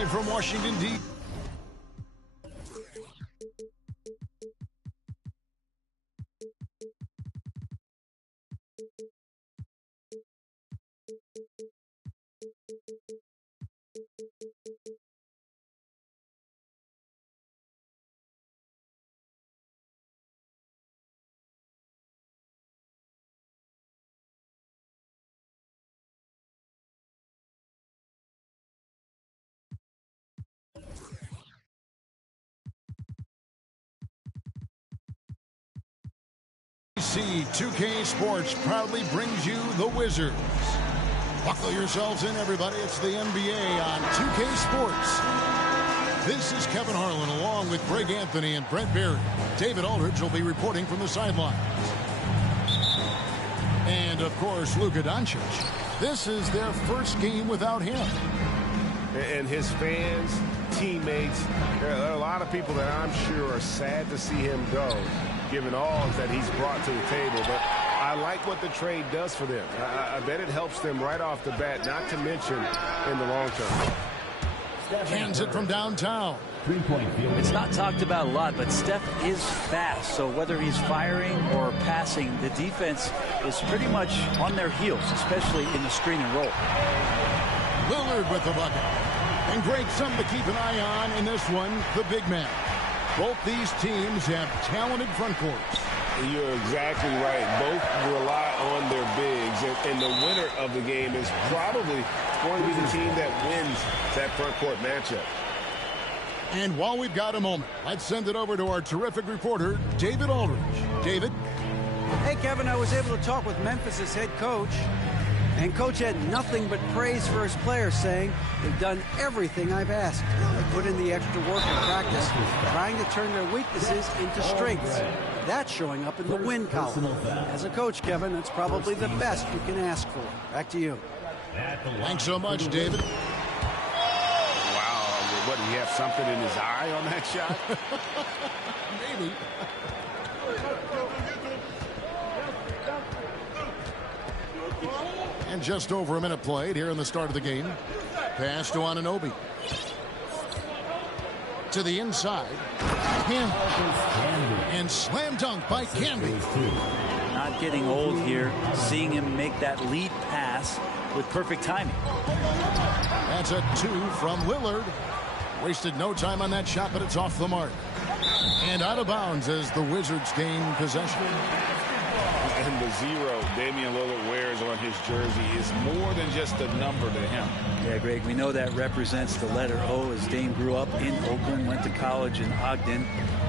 Live from Washington, D.C. NBC 2K Sports proudly brings you the Wizards. Buckle yourselves in, everybody. It's the NBA on 2K Sports. This is Kevin Harlan along with Greg Anthony and Brent Barry. David Aldridge will be reporting from the sidelines. And, of course, Luka Doncic. This is their first game without him. And his fans, teammates, there are a lot of people that I'm sure are sad to see him go, given all that he's brought to the table. But I like what the trade does for them. I bet it helps them right off the bat, not to mention in the long term. Hands it from downtown. It's not talked about a lot, but Steph is fast. So whether he's firing or passing, the defense is pretty much on their heels, especially in the screen and roll. Lillard with the bucket. And Greg, something to keep an eye on in this one, the big man. Both these teams have talented front courts. You're exactly right. Both rely on their bigs, and the winner of the game is probably going to be the team that wins that front court matchup. And while we've got a moment, let's send it over to our terrific reporter, David Aldridge. David? Hey, Kevin, I was able to talk with Memphis' head coach, and Coach had nothing but praise for his players, saying, they've done everything I've asked. They put in the extra work in practice, trying to turn their weaknesses into strengths. That's showing up in the win column. As a coach, Kevin, it's probably the best you can ask for. Back to you. Thanks so much, David. Wow, what, did he have something in his eye on that shot? Maybe. And just over a minute played here in the start of the game. Pass to Anunoby. To the inside. And slam dunk by Camby. Not getting old here. Seeing him make that lead pass with perfect timing. That's a 2 from Lillard. Wasted no time on that shot, but it's off the mark. And out of bounds as the Wizards gain possession. And the 0 Damian Lillard wears on his jersey is more than just a number to him. Yeah, Greg, we know that represents the letter O, as Dame grew up in Oakland, went to college in Ogden,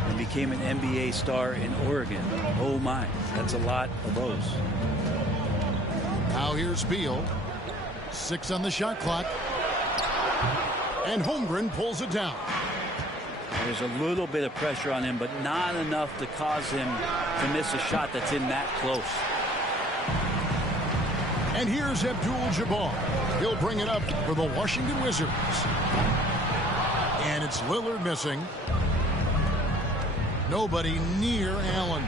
and became an NBA star in Oregon. Oh my, that's a lot of O's. Now here's Beal. 6 on the shot clock. And Holmgren pulls it down. There's a little bit of pressure on him, but not enough to cause him to miss a shot that's in that close. And here's Abdul-Jabbar. He'll bring it up for the Washington Wizards. And it's Lillard missing. Nobody near Allen.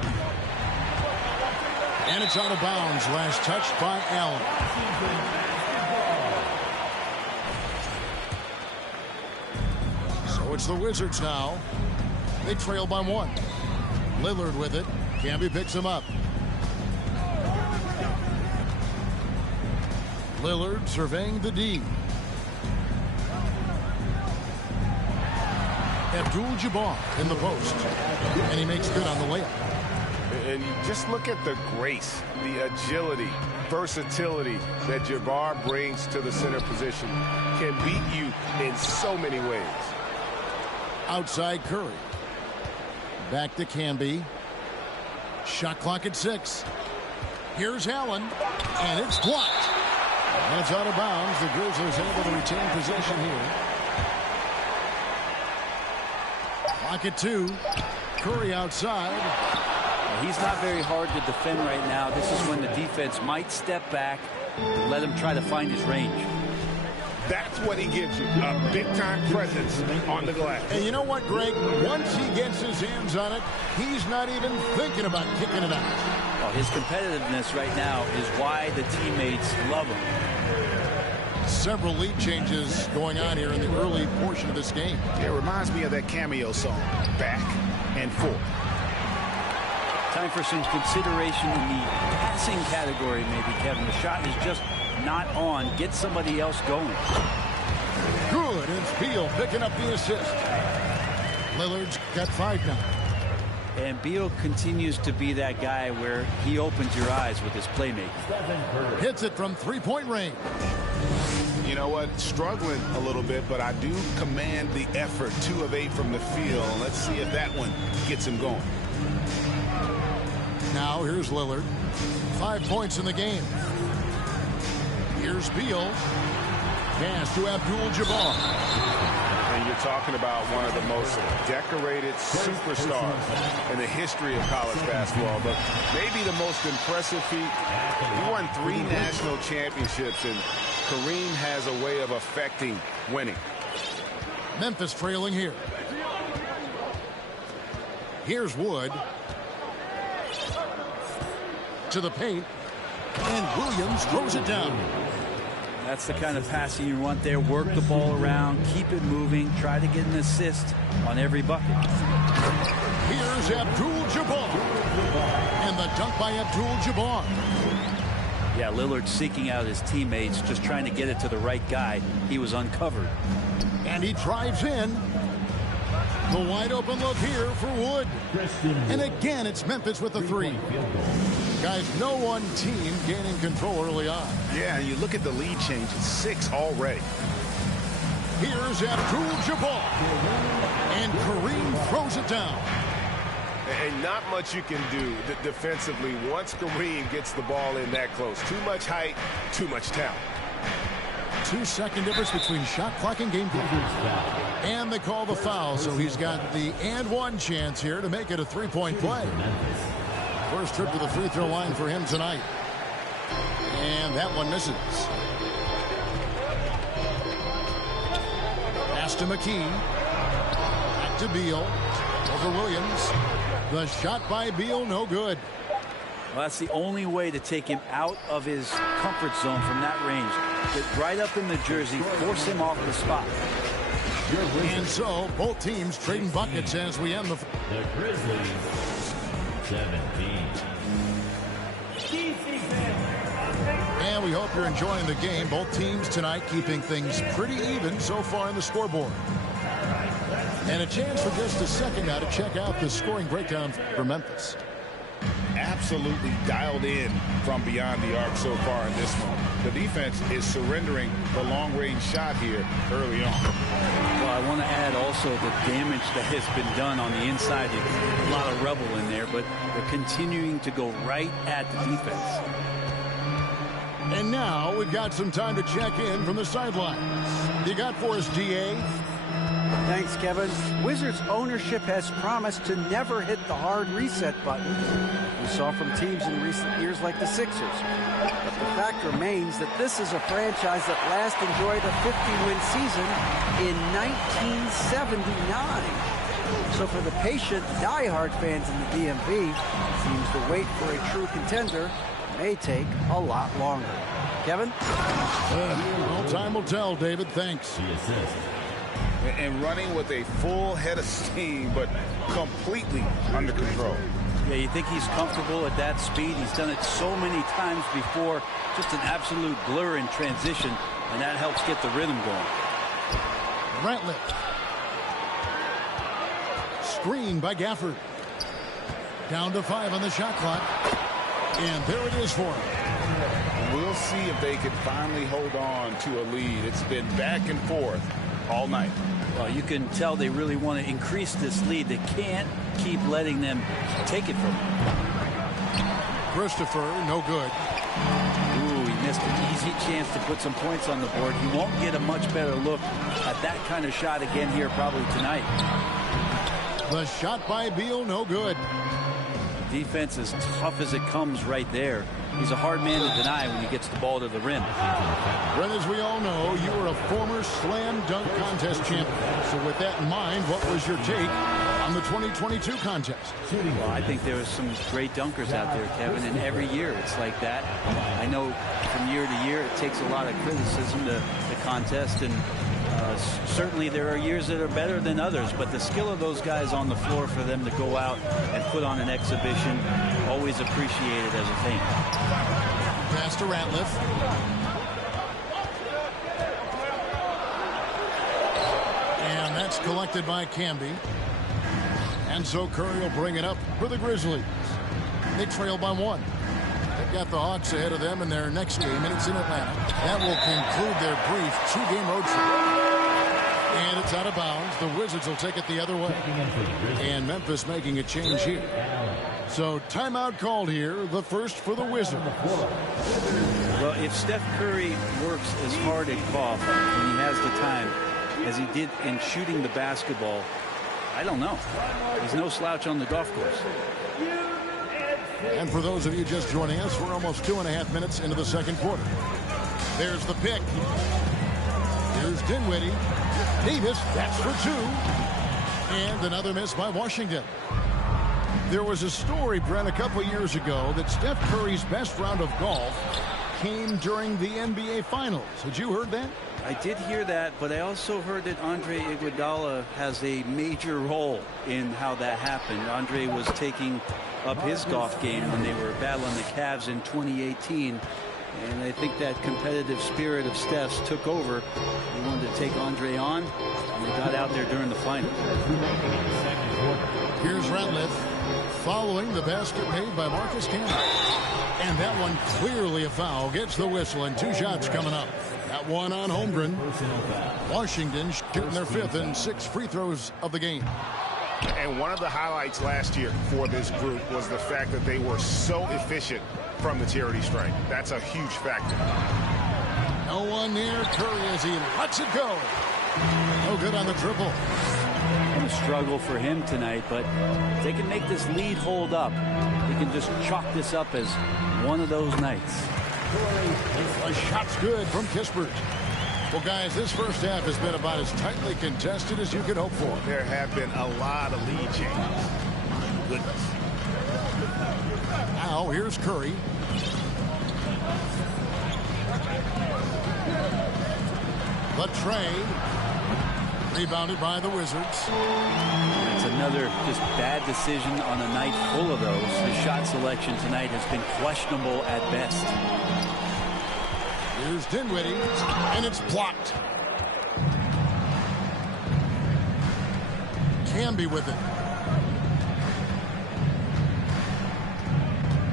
And it's out of bounds. Last touched by Allen. So it's the Wizards now. They trail by 1. Lillard with it. Camby picks him up. Lillard surveying the D. Abdul-Jabbar in the post. And he makes good on the layup. And you just look at the grace, the agility, versatility that Jabbar brings to the center position. Can beat you in so many ways. Outside Curry. Back to Camby. Shot clock at 6. Here's Allen. And it's blocked. And it's out of bounds. The Grizzlies able to retain possession here. Clock at 2. Curry outside. He's not very hard to defend right now. This is when the defense might step back and let him try to find his range. That's what he gives you, a big-time presence on the glass. And you know what, Greg? Once he gets his hands on it, he's not even thinking about kicking it out. Well, his competitiveness right now is why the teammates love him. several lead changes going on here in the early portion of this game. It reminds me of that cameo song, Back and Forth. Time for some consideration in the passing category, maybe, Kevin. The shot is just not on. Get somebody else going. Good, and Beal picking up the assist. Lillard's got 5 now. And Beal continues to be that guy where he opens your eyes with his playmaking. Hits it from three-point range. You know what? Struggling a little bit, but I do command the effort. 2 of 8 from the field. Let's see if that one gets him going. Now here's Lillard. 5 points in the game. Here's Beal. Pass to Abdul-Jabbar. And you're talking about one of the most decorated superstars in the history of college basketball, but maybe the most impressive feat. He won 3 national championships, and Kareem has a way of affecting winning. Memphis trailing here. Here's Wood. To the paint. And Williams throws it down. That's the kind of passing you want there. Work the ball around, keep it moving, try to get an assist on every bucket. Here's Abdul-Jabbar. And the dunk by Abdul-Jabbar. Yeah, Lillard seeking out his teammates, just trying to get it to the right guy. He was uncovered. And he drives in. The wide open look here for Wood. And again, it's Memphis with the 3. Guys, no one team gaining control early on. Yeah, you look at the lead change. It's 6 already. Here's Abdul-Jabbar. And Kareem throws it down. And not much you can do defensively once Kareem gets the ball in that close. Too much height, too much talent. 2-second difference between shot clock and game clock. And they call the foul, so he's got the and 1 chance here to make it a 3-point play. First trip to the free throw line for him tonight. And that one misses. Pass to McKee. Back to Beal. Over Williams. The shot by Beal, no good. Well, that's the only way to take him out of his comfort zone from that range. Get right up in the jersey, force him off the spot. And so, both teams trading buckets as we end the Grizzlies, 17. And we hope you're enjoying the game. Both teams tonight keeping things pretty even so far on the scoreboard. And a chance for just a second now to check out the scoring breakdown for Memphis. Absolutely dialed in from beyond the arc so far in this one. The defense is surrendering the long-range shot here early on. Well, I want to add also the damage that has been done on the inside. There's a lot of rubble in there, but they're continuing to go right at the defense. And now we've got some time to check in from the sidelines. You got for us, DA? Thanks, Kevin. Wizards ownership has promised to never hit the hard reset button we saw from teams in recent years like the Sixers. But the fact remains that this is a franchise that last enjoyed a 50-win season in 1979. So for the patient, die-hard fans in the DMV, it seems the wait for a true contender may take a lot longer. Kevin? Well, time will tell, David. Thanks. The assist. And running with a full head of steam, but completely under control. Yeah, you think he's comfortable at that speed. He's done it so many times before. Just an absolute blur in transition, and that helps get the rhythm going. Ratliff. Screen by Gafford. Down to 5 on the shot clock. And there it is for him. We'll see if they can finally hold on to a lead. It's been back and forth all night. Well, you can tell they really want to increase this lead. They can't keep letting them take it from them. Christopher, no good. Ooh, he missed an easy chance to put some points on the board. He won't get a much better look at that kind of shot again here probably tonight. The shot by Beal, no good. Defense as tough as it comes right there. He's a hard man to deny when he gets the ball to the rim. Brent, as we all know, you were a former slam dunk contest champion. So with that in mind, what was your take on the 2022 contest. Well, I think there was some great dunkers out there, Kevin, and every year it's like that. I know from year to year it takes a lot of criticism, the contest, and certainly there are years that are better than others, but the skill of those guys on the floor for them to go out and put on an exhibition, always appreciated as a fan. Pass to Ratliff. And that's collected by Camby. And so Curry will bring it up for the Grizzlies. They trail by 1. They've got the Hawks ahead of them in their next game, and it's in Atlanta. That will conclude their brief 2-game road trip. And it's out of bounds. The Wizards will take it the other way. And Memphis making a change here. So timeout called here, the first for the Wizards. Well, if Steph Curry works as hard at golf when he has the time as he did in shooting the basketball, I don't know. He's no slouch on the golf course. And for those of you just joining us, we're almost 2.5 minutes into the second quarter. There's the pick. Here's Dinwiddie. Davis, that's for 2. And another miss by Washington. There was a story, Brent, a couple years ago that Steph Curry's best round of golf came during the NBA Finals. Had you heard that? I did hear that, but I also heard that Andre Iguodala has a major role in how that happened. Andre was taking up his golf game when they were battling the Cavs in 2018. And I think that competitive spirit of Steph's took over. He wanted to take Andre on, and they got out there during the final. Here's Ratliff following the basket made by Marcus Camby. And that one clearly a foul. Gets the whistle, and 2 shots coming up. That one on Holmgren. Washington shooting their 5th and 6th free throws of the game. And one of the highlights last year for this group was the fact that they were so efficient from the charity stripe. That's a huge factor. No one near Curry as he lets it go. No good on the triple. A struggle for him tonight, but if they can make this lead hold up, they can just chalk this up as one of those nights. A shot's good from Kispert. Well, guys, this first half has been about as tightly contested as you could hope for. There have been a lot of lead changes. Goodness. Now, here's Curry. The trade. Rebounded by the Wizards. It's another just bad decision on a night full of those. His shot selection tonight has been questionable at best. Here's Dinwiddie, and it's blocked. Camby with it.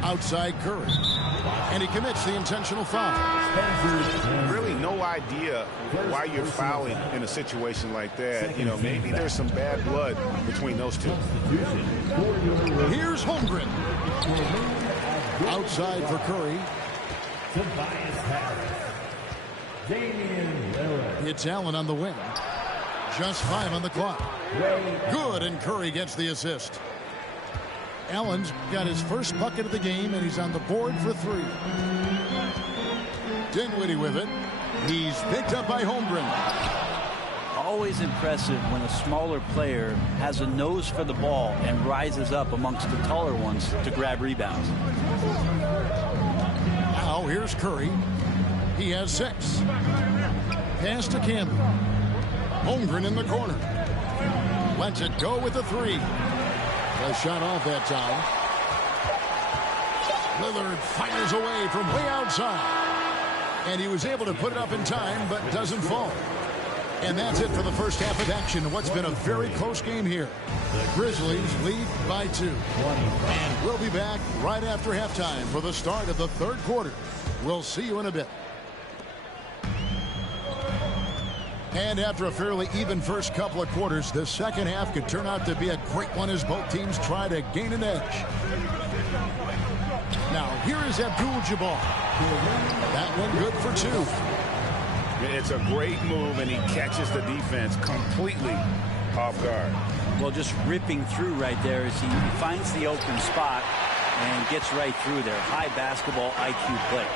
Outside Curry. And he commits the intentional foul. Really no idea why you're fouling in a situation like that. You know, maybe there's some bad blood between those two. Here's Holmgren. Outside for Curry. It's Allen on the wing. Just 5 on the clock. Good, and Curry gets the assist. Allen's got his first bucket of the game, and he's on the board for 3. Dinwiddie with it. He's picked up by Holmgren. Always impressive when a smaller player has a nose for the ball and rises up amongst the taller ones to grab rebounds. Now here's Curry. He has 6. Pass to Camby. Holmgren in the corner. Lets it go with the 3. A shot off that time. Lillard fires away from way outside. And he was able to put it up in time, but doesn't fall. And that's it for the first half of action. What's been a very close game here. The Grizzlies lead by 2. And we'll be back right after halftime for the start of the third quarter. We'll see you in a bit. And after a fairly even first couple of quarters, the second half could turn out to be a great one as both teams try to gain an edge. Now, here is Abdul-Jabbar. That one good for 2. It's a great move, and he catches the defense completely off guard. Well, just ripping through right there as he finds the open spot and gets right through there. High basketball IQ play.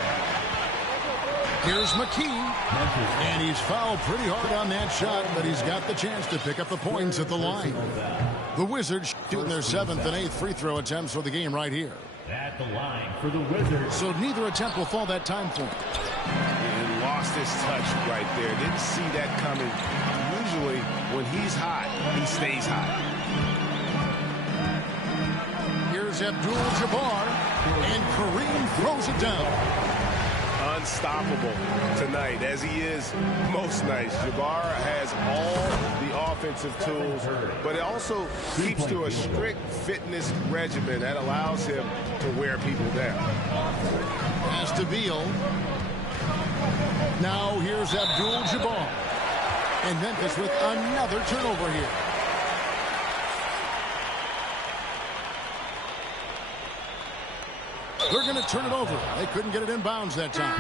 Here's McKee, and he's fouled pretty hard on that shot, but he's got the chance to pick up the points at the line. The Wizards shooting their 7th and 8th free throw attempts for the game right here. At the line for the Wizards. So neither attempt will fall that time point. And lost his touch right there. Didn't see that coming. Usually, when he's hot, he stays hot. Here's Abdul-Jabbar, and Kareem throws it down. Unstoppable tonight, as he is most nights. Jabbar has all the offensive tools, but it also keeps to a strict fitness regimen that allows him to wear people down. Pass to Beal. Now here's Abdul-Jabbar. And Memphis with another turnover here. They're going to turn it over. They couldn't get it in bounds that time.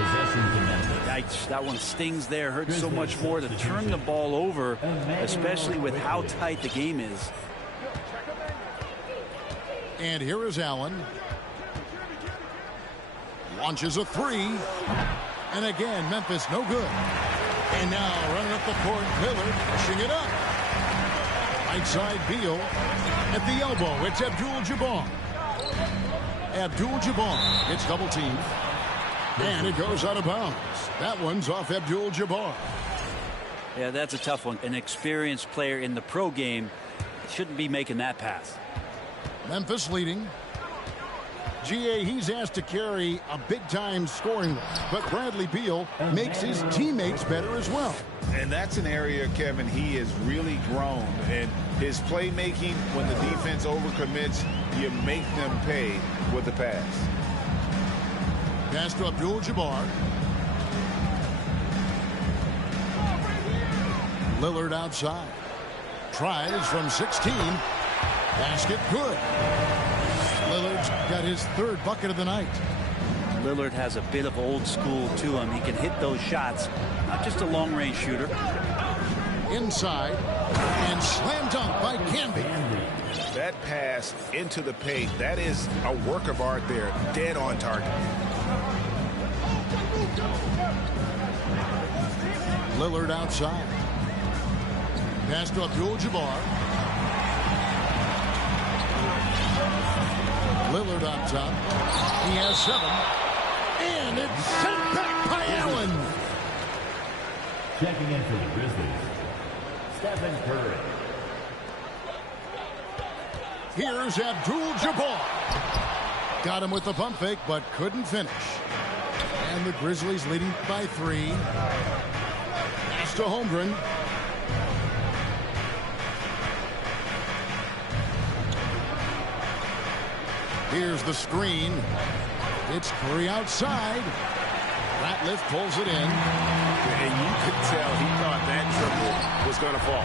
Yikes, that one stings there. Hurts so much more to turn the ball over, especially with how tight the game is. And here is Allen. Launches a three. And again, Memphis no good. And now running up the court, Lillard pushing it up. Right side Beal. At the elbow, it's Abdul-Jabbar. Abdul-Jabbar gets double teamed. And it goes out of bounds. That one's off Abdul-Jabbar. Yeah, that's a tough one. An experienced player in the pro game shouldn't be making that pass. Memphis leading. GA, he's asked to carry a big-time scoring role, but Bradley Beal makes his teammates better as well. And that's an area, Kevin, he has really grown. And his playmaking, when the defense overcommits, you make them pay with the pass. Pass to Abdul-Jabbar. Lillard outside. Tries from 16. Basket good. Lillard's got his 3rd bucket of the night. Lillard has a bit of old school to him. He can hit those shots, not just a long-range shooter. Inside, and slam dunk by Camby. That pass into the paint, that is a work of art there, dead on target. Lillard outside. Pass to Abdul-Jabbar. Lillard on top. He has 7. And it's sent back by Allen. Checking in for the Grizzlies, Stephen Curry. Here's Abdul-Jabbar. Got him with the pump fake, but couldn't finish. And the Grizzlies leading by 3. Pass to Holmgren. Here's the screen. It's Curry outside. Ratliff pulls it in. And you could tell he thought that triple was going to fall.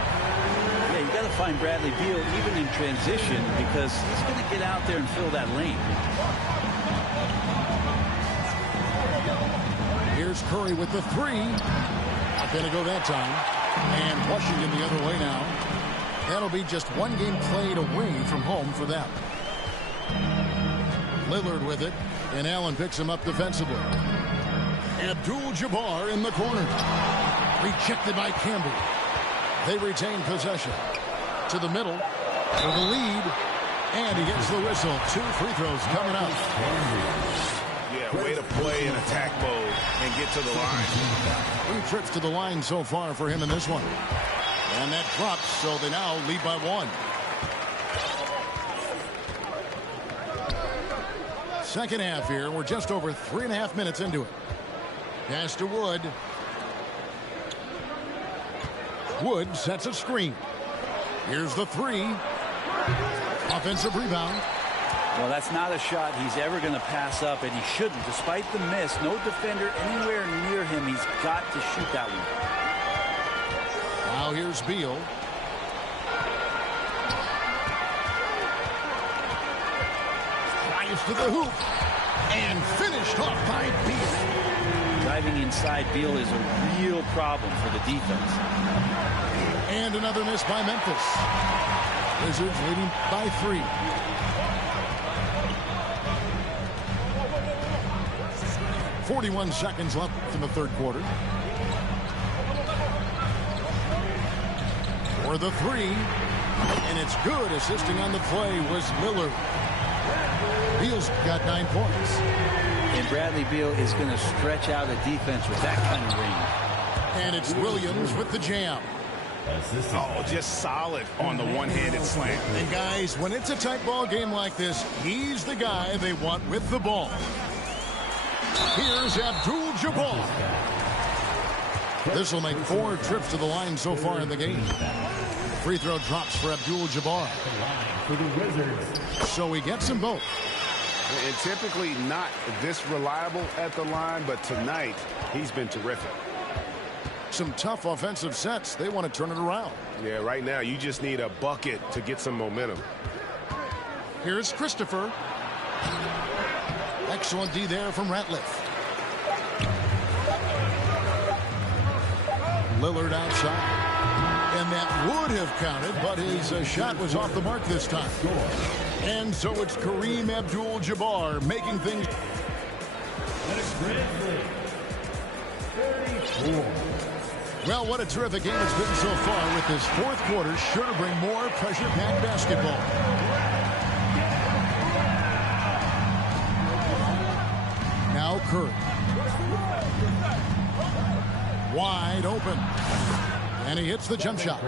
Yeah, you got to find Bradley Beal even in transition because he's going to get out there and fill that lane. Here's Curry with the 3. Not going to go that time. And Washington the other way now. That'll be just 1 game played away from home for them. Lillard with it, and Allen picks him up defensively. Abdul-Jabbar in the corner. Rejected by Camby. They retain possession. To the middle, for the lead, and he gets the whistle. 2 free throws coming up. Yeah, way to play in attack mode and get to the line. 3 trips to the line so far for him in this one. And that drops, so they now lead by 1. Second half here. We're just over 3.5 minutes into it. Pass to Wood. Wood sets a screen. Here's the 3. Offensive rebound. Well, that's not a shot he's ever going to pass up, and he shouldn't. Despite the miss, no defender anywhere near him. He's got to shoot that one. Now here's Beal. To the hoop and finished off by Beal. Driving inside Beal is a real problem for the defense. And another miss by Memphis. Wizards leading by 3. 41 seconds left in the third quarter. For the three. And it's good. Assisting on the play was Miller. Beal's got 9 points. And Bradley Beal is going to stretch out a defense with that kind of range. And it's Williams with the jam. Oh, just solid on the one-handed slam. And guys, when it's a tight ball game like this, he's the guy they want with the ball. Here's Abdul-Jabbar. This will make 4 trips to the line so far in the game. Free throw drops for Abdul-Jabbar. So he gets them both. And typically not this reliable at the line, but tonight he's been terrific. Some tough offensive sets. They want to turn it around. Yeah, right now you just need a bucket to get some momentum. Here's Christopher. Excellent D there from Ratliff. Lillard outside. And that would have counted, but his shot was off the mark this time. And so it's Kareem Abdul-Jabbar making things. Well, what a terrific game it's been so far, with this fourth quarter sure to bring more pressure-packed basketball. Now Curry. Wide open. And he hits the jump shot.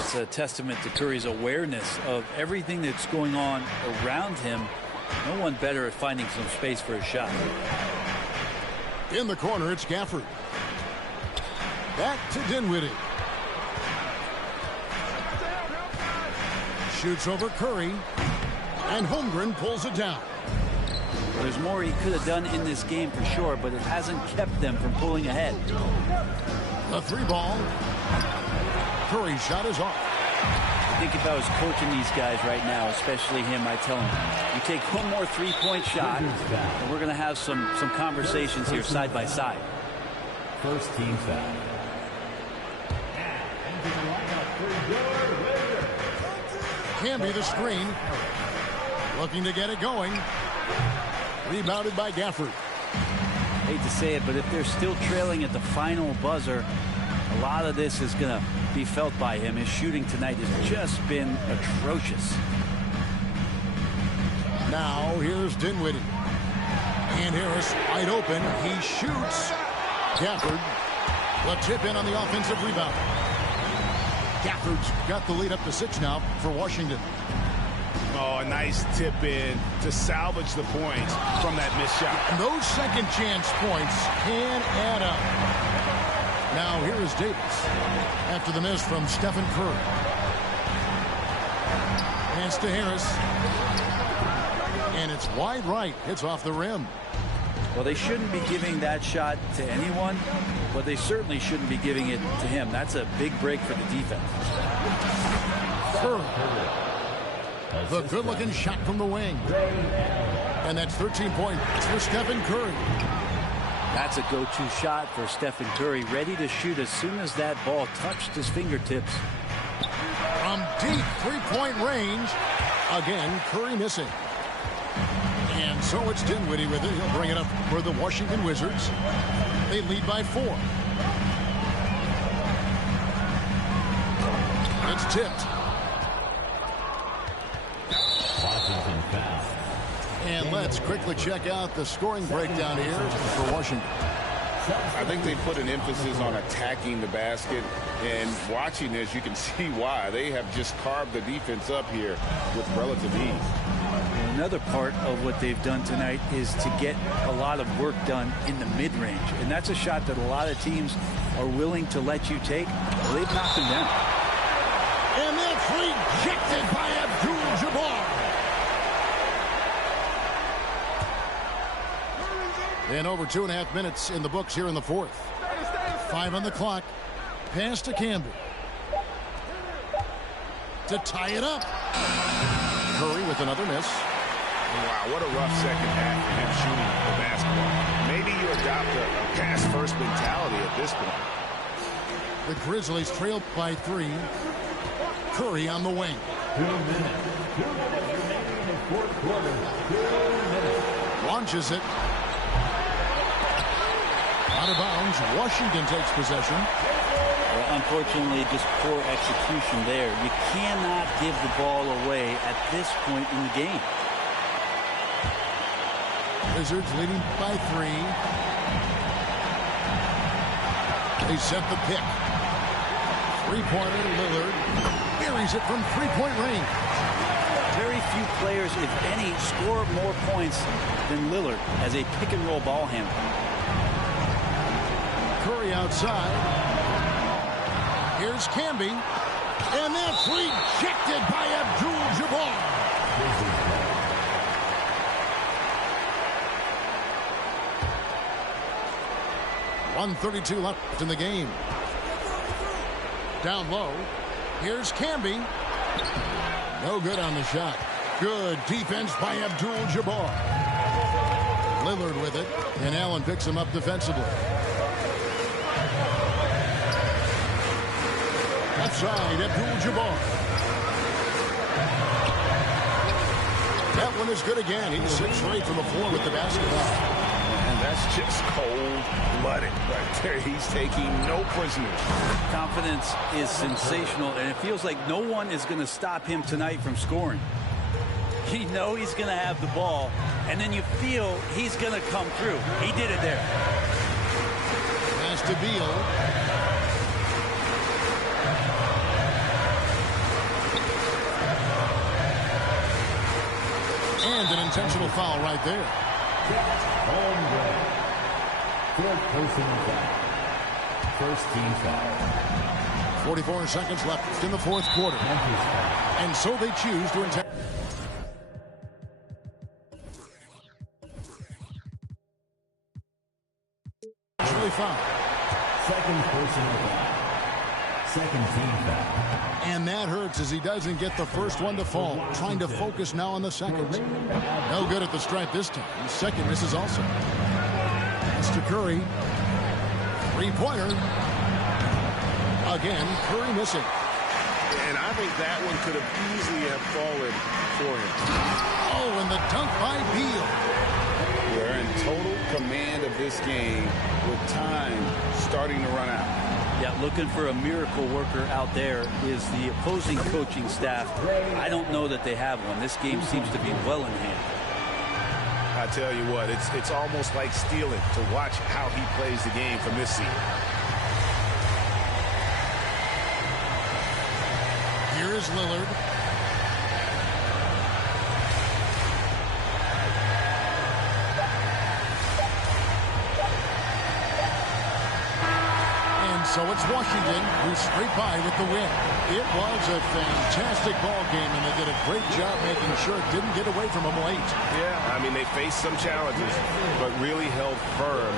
It's a testament to Curry's awareness of everything that's going on around him. No one better at finding some space for a shot. In the corner, it's Gafford. Back to Dinwiddie. Shoots over Curry. And Holmgren pulls it down. There's more he could have done in this game for sure, but it hasn't kept them from pulling ahead. The 3 ball. Curry's shot is off. I think if I was coaching these guys right now, especially him, I tell him, you take one more 3-point shot, and we're going to have some conversations here side by side. First team foul. Camby the screen. Looking to get it going. Rebounded by Gafford. Hate to say it, but if they're still trailing at the final buzzer, a lot of this is going to be felt by him. His shooting tonight has just been atrocious. Now here's Dinwiddie. And Harris wide open. He shoots. Gafford. The tip in on the offensive rebound. Gafford's got the lead up to 6 now for Washington. Oh, a nice tip in to salvage the points from that missed shot. And those second chance points can add up. Now here is Davis after the miss from Stephen Curry. Hands to Harris. And it's wide right. Hits off the rim. Well, they shouldn't be giving that shot to anyone, but they certainly shouldn't be giving it to him. That's a big break for the defense. Curry. The good-looking shot from the wing. And that's 13 points for Stephen Curry. That's a go-to shot for Stephen Curry, ready to shoot as soon as that ball touched his fingertips. From deep three-point range. Again, Curry missing. And so it's Dinwiddie with it. He'll bring it up for the Washington Wizards. They lead by 4. It's tipped. And let's quickly check out the scoring breakdown here for Washington. I think they put an emphasis on attacking the basket, and watching this, you can see why. They have just carved the defense up here with relative ease. Another part of what they've done tonight is to get a lot of work done in the mid-range, and that's a shot that a lot of teams are willing to let you take. Well, they've knocked them down. And that's rejected by Abdul-Jabbar. And over 2.5 minutes in the books here in the fourth. 5 on the clock. Pass to Camby. To tie it up. Curry with another miss. Wow, what a rough second half for him shooting the basketball. Maybe you adopt a pass-first mentality at this point. The Grizzlies trail by 3. Curry on the wing. 2 minutes. 2 minutes remaining in the fourth quarter. 2 minutes. Launches it. Out of bounds. Washington takes possession. Well, unfortunately, just poor execution there. You cannot give the ball away at this point in the game. Wizards leading by 3. They set the pick. Three-pointer, Lillard buries it from three-point range. Very few players, if any, score more points than Lillard as a pick-and-roll ball handler. Curry outside. Here's Camby. And that's rejected by Abdul-Jabbar. 1:32 left in the game. Down low. Here's Camby. No good on the shot. Good defense by Abdul-Jabbar. Lillard with it, and Allen picks him up defensively. Left side, Abdul-Jabbar. That one is good again. He's 6 straight from the floor with the basketball. And that's just cold-blooded right there. He's taking no prisoners. Confidence is sensational, and it feels like no one is going to stop him tonight from scoring. You know he's going to have the ball, and then you feel he's going to come through. He did it there. Pass to Beal. And an intentional foul right there. First team foul. 44 seconds left in the fourth quarter. And so they choose to intentionally foul. Second personal foul. Second team foul. And that hurts as he doesn't get the first one to fall. Trying to focus now on the second. No good at the stripe this time. The second misses also. That's to Curry. Three-pointer. Again, Curry missing. And I think that one could have easily have fallen for him. Oh, and the dunk by Beal. They're in total command of this game with time starting to run out. Yeah, looking for a miracle worker out there is the opposing coaching staff. I don't know that they have one. This game seems to be well in hand. I tell you what, it's almost like stealing to watch how he plays the game from this seat. Here is Lillard. And so it's Washington who scraped by with the win. It was a fantastic ball game, and they did a great job making sure it didn't get away from them late. Yeah, I mean, they faced some challenges, but really held firm.